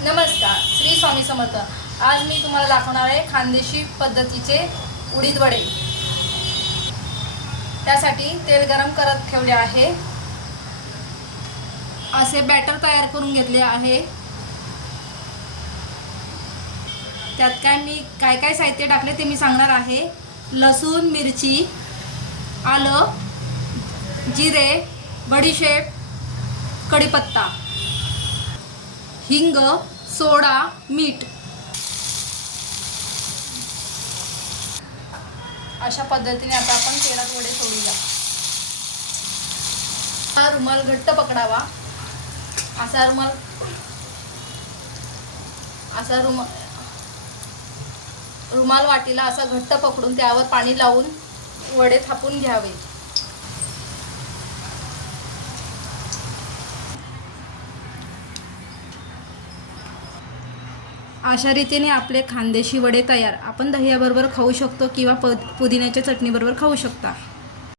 नमस्कार, श्री स्वामी समर्थ। आज मी तुम्हाला दाखवणार आहे खानदेशी पद्धतीचे उडीद वडे। त्यासाठी तेल गरम करत ठेवले आहे। असे बॅटर तयार करून घेतले आहे। त्यात काय काय साहित्य टाकले ते मी सांगणार आहे। लसूण, मिरची, आलं, जिरे, बडीशेप, कढीपत्ता, हिंग, सोडा, मीठ अशा पद्धतीने आता आपण तेलात वडे सोडूया। हा रुमाल घट्ट पकडावा। असा रुमाल वाटीला असा घट्ट पकडून त्यावर पाणी लावून वडे थापून घ्यावे। अशा रीतीने आपले खानदेशी वडे तयार। आपण दह्याबरोबर खाऊ शकतो किंवा पुदिन्याच्या चटणीबरोबर खाऊ शकता।